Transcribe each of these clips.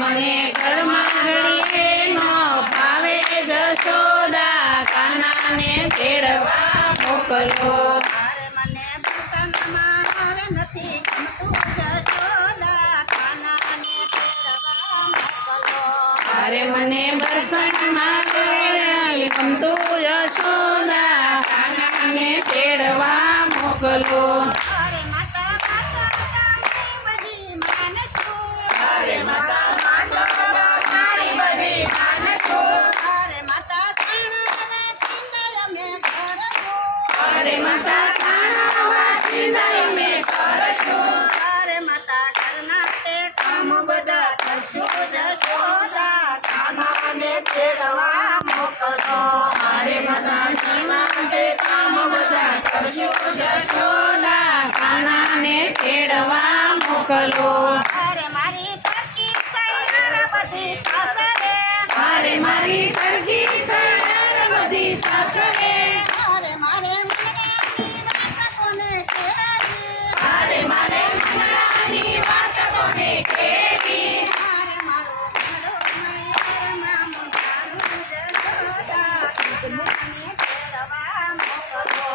મને ઘરમાં ઘડીએ નો ભાવે જશોદા કાનાને તેડવા મોકલો. અરે મને પ્રસન્નમાં હવે નથી ગમતું જશોદા કાનાને તેડવા મોકલો. અરે મને બરસનમાં ગમતું જશોદા કાનાને તેડવા મોકલો. અરે માતા તમે બધી માનશું. અરે માતા મારી બધી માનશું. અરે માતા શરણાવે સિંદય અમે કરશું. અરે માતા સાણાવા સિંધાય અમે કરશું. અરે માતા ઘરના તે કામ બધા કરશું જશોદા કાનાને તેડવા મોકલો. અરે માતા શરણાર્થે કામ બધા કરશું જશોદા કાનાને તેડવા મોકલો. અરે મારી સરખી સૈર બધી સાસરે. અરે મારી સરખી સરળ બધી સાસરે. અરે મારે મંગળાની વાત કોને કહેવી. અરે મારે મંગળાની વાત કોને કહેવી. અરે મારું મંગળું મૈયાર નામ જાણું જશોદા કાનાને તેડવા મોકલો.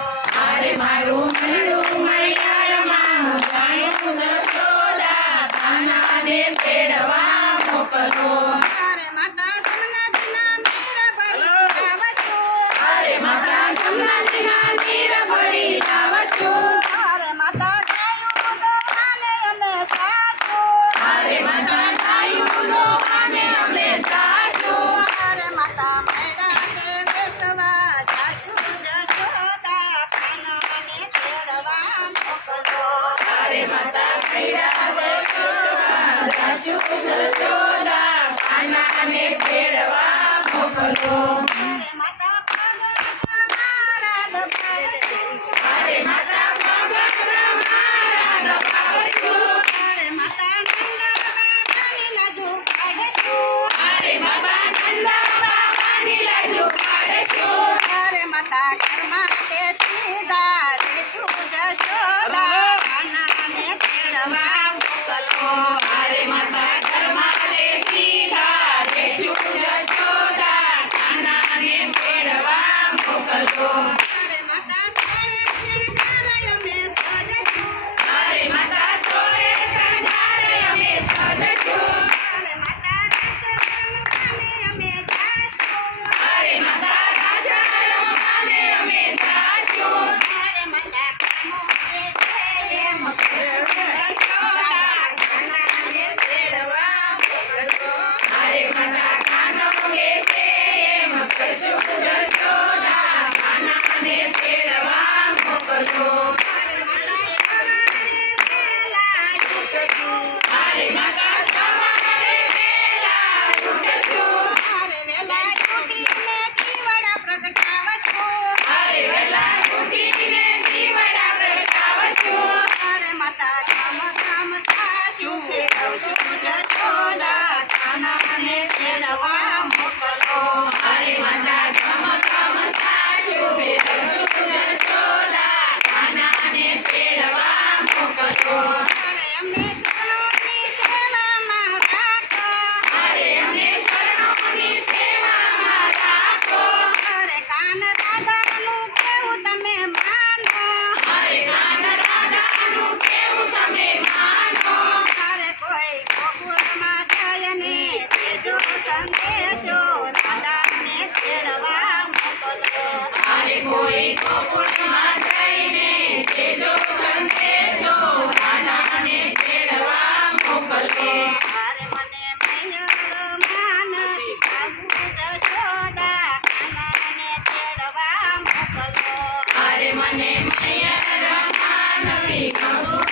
અરે મારું મંગળું મૈયારમાં જાણ્યું જશોદા કાનાને તેડવા મોકલો. અરે માતા જમનાજીના નીર ભરી આવશું. અરે માતા જમનાજીના નીર ભરી લાવશું. અરે માતા ગાયું દોહાને અમે જાશું. અરે માતા ગાયુંનો આને અમે જાશું. અરે માતા મેળાને બેસવા જાશું જશોદા કાનાને તેડવા મોકલો. અરે માતા ખૈડા દેશવા જાશું જશોદા કાનાને તેડવા મોકલો. અરે માતા પગ તમારા દબાવશું. અરે માતા ભગત મારા દબાવશું. અરે માતા નંદા બાબાની લાજુ કાઢશું. અરે બાબા નંદા બાબાની લાજુ કાઢશું. અરે માતા ઘરમાં તે સીધા રેશું જશોદા કાનાને તેડવા મોકલો. અરે માતા ઘરમાં સીધા દેશું જશોદા કાનાને તેડવા મોકલો. અરે માતા સોળે શણગાર અમે સજશું. અરે માતા સોળે શણગારે અમે સજશું. અરે માતા રસ રમવાને અમે જાશું. અરે માતા રાશા રમવાને અમે જાશું. અરે માતા કામો દેશે એમ કશું જશોદા કાનાને તેડવા મોકલો. અરે માતા કાનો કહેશે એમ કશું જશોદા કાનાને તેડવા મોકલો. અરે માતા સવારે વહેલા ઉઠશું. અરે માતા સવારે વહેલા ઉઠશું. અરે વહેલા ઉઠીને દીવડા પ્રગટાવશું. અરે વહેલા ઉઠીને દીવડા પ્રગટાવશું. અરે માતા ધામ ધામ સાસુ ફેરવશું જશોદા કાનાને તેડવા મોકલો. અરે માતા ગમ ગમ સાસુ ફેરવશું જશોદા કાનાને તેડવા મોકલો. અરે અમને ચરણોની સેવામાં રાખો. અરે અમને શરણોની સેવામાં રાખો. અરે કાન રાધાનું કેવું તમે માનો. અરે કાન રાધાનું કેવું તમે માનો. અરે કોઈ ગોકુળમાં જાય ને તેજો સંદેશો રાધાને તેડવા મોકલો. અરે કોઈ ગોકુળમાં જઈને તેજો સંદેશો રાધાને તેડવા મોકલો. અરે મને મૈયર માનતી બાબુ જશોદા કાનાને તેડવા મોકલો. અરે મને મૈયર માનવી ગમતું